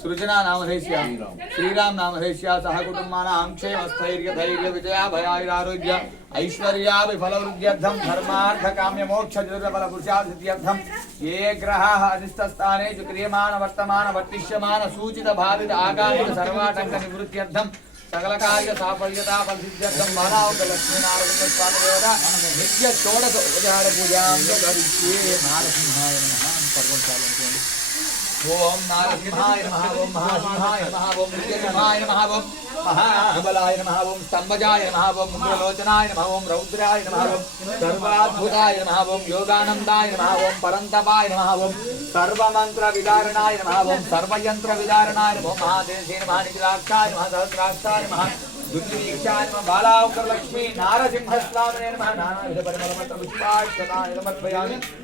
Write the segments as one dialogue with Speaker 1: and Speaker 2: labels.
Speaker 1: సృజనా నామధేశ్య శ్రీరామ్ నామధేశ్య సహ కుటుంబానాం క్షేమ స్థైర్య ధైర్య విజయ భయాయురారోగ్య ఐశ్వర్యా విఫలవృద్ధ్యర్థం ధర్మార్థ కామ్య మోక్ష దుర్బల పురుషాసిద్ధ్యర్థం ఏ గ్రహాः అధిస్థస్థానేషు క్రియమాణ వర్తమాన వర్తిష్యమాన సూచిత బాధిత ఆకాంక్ష సర్వాటంక నివృత్త్యర్థం సకల కార్య సాఫల్యతా ఫలసిద్ధ్యర్థం మానవక లక్ష్మీనారాయణ స్వామి దేవత నిత్య షోడశ ఉపచార పూజాం కరిష్యే నారసింహాయ నమః పర్వంతాలనుకోండి ओम नारसिंहाय नमः ओम महासिंहाय नमः ओम नृसिंहाय नमः ओम महाबलाय नमः ओम स्तम्भजाय नमः ओम मुद्रलोचनाय नमः ओम रौद्राय नमः ओम सर्वाद्भुताय नमः नमः ओम परन्तपाय नमः नमः ओम महादेशे नमः, निखिलाक्षाय नमः, सहस्राक्षाय नमः दुर्निरीक्षाय नमः, बालावकरलक्ष्मी, नारसिंहस्वामिने नमः नानाविधपरिमलमत्रपुष्पाक्षताय नमः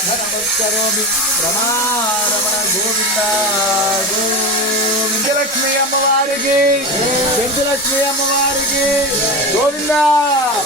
Speaker 1: నమః రమారమణ గోవింద గోవిందలక్ష్మి అమ్మవారికి వెంకటలక్ష్మి అమ్మవారికి గోవింద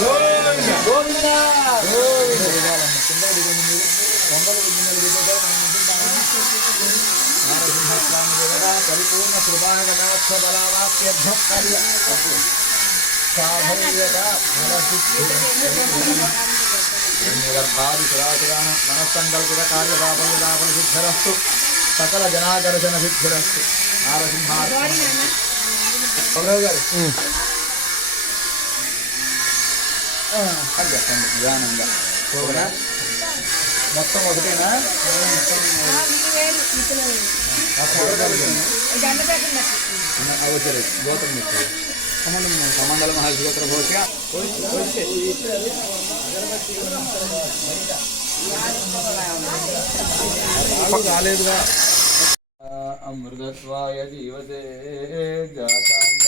Speaker 1: గోవింద గోవింద నారసింహస్వామి దేవత పరిపూర్ణ కృపాగణాక్ష బలావాక్యర్థం సాధవ్యత గర్భాదిపురాణ మనస్సంకల్పిత కార్యసాఫల్యదాపన సిద్ధిరస్తు సకల జనాకర్షణ సిద్ధిరస్తు నారసింహారావు గారు చెప్పండి నిదానంగా ఓకేనా మొత్తం ఒకటేనా గోత్రం మీకు సమండలం మహర్షి గోత్ర భోషిగా రాలేదుగా అమృతత్వాయ జీవతే జాతాంత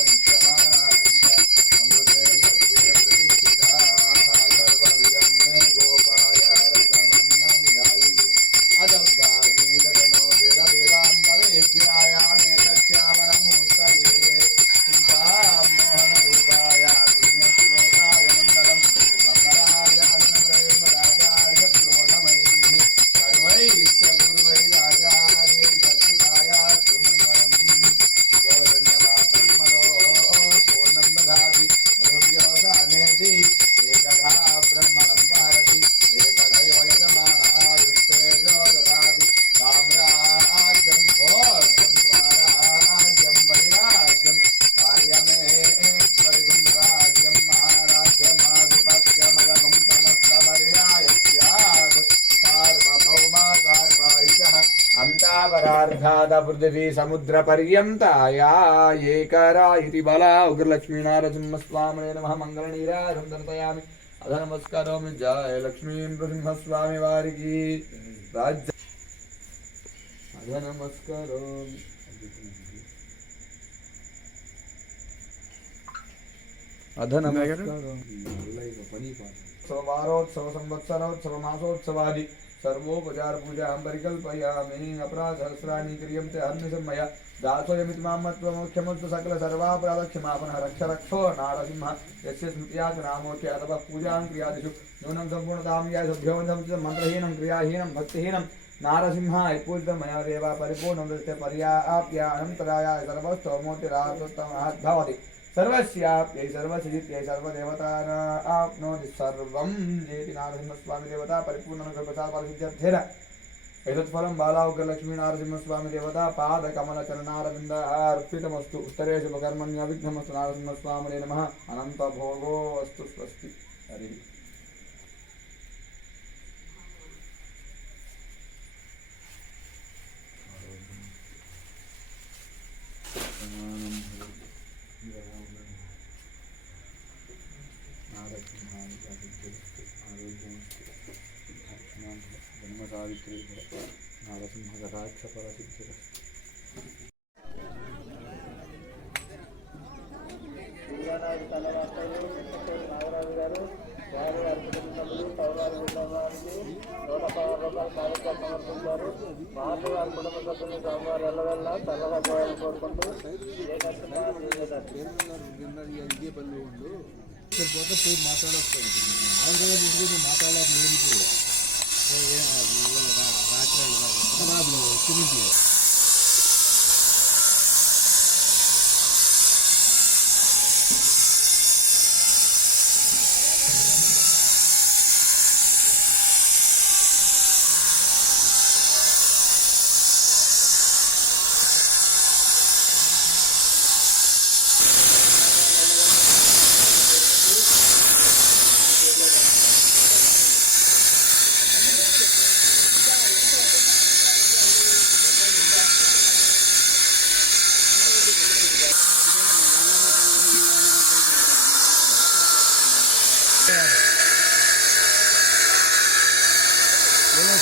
Speaker 1: पृथ्वी समुद्र इति बला उग्रलक्ष्मीनारसिंहस्वामिने मंगल मङ्गलनीराजं दर्शयामि अध नमस्करोमि। जय लक्ष्मीं नृसिंहस्वामि वारिकी। राज्य अध नमस्करोमि। अध सोमवारोत्सव संवत्सरोत्सव मासोत्सवादि सर्वोपचार पूजा हम परिकल्पयामि। अपराध सहस्राणि क्रियन्ते हर्निशं मया दासोऽयमिति माँ मत्वा मुख्यमत्व सकलसर्वापराधक्षमापणः रक्ष, रक्षो, नारसिंह, यस्य स्मृत्या च नामोच्य अथवा पूजां क्रियादिषु। नूनं सम्पूर्णतां या सभ्योन्धं च मन्त्रहीनं, क्रियाहीनं, भक्तिहीनं। नारसिंहा पूजितं मया देवा, परिपूर्णं दृष्टे पर्याप्यानन्तराय सर्वस्तोमोतिरात्मभवति సర్వస్యాప్యై సర్వసిద్ధిప్యై సర్వదేవతానాప్నోతి సర్వం జేతి నారసింహస్వామి దేవత పరిపూర్ణ ప్రసాద సిద్ధ్యర్థేన ఎతత్ఫలం బాలాగ్రలక్ష్మీ నారసింహస్వామి దేవత పాద కమల చరణారవింద అర్పితమస్తు ఉత్తరే శుభకర్మణ్య విఘ్నమస్తు నారసింహస్వామి నమ అనంత భోగో అస్తు స్వస్తి హరి శ్రీ
Speaker 2: సూర్యానాయుడు తలరాష్ట్రంలో వెంకటేశ్వర నాగరాజు గారు వారి అర్చకుల సభ్యులు పౌరాలు వారికి నూట పదహారు రూపాయలు కార్యక్రమం సమర్పించారు మహాత్మ గారి కుటుంబ సభ్యులు స్వామివారు ఎల్లవెల్ల చల్లగా పోయాలని కోరుకుంటూ ఏ నచ్చిన
Speaker 1: పోతే
Speaker 2: ఆయన కూడా మాట్లాడాలి रात्रि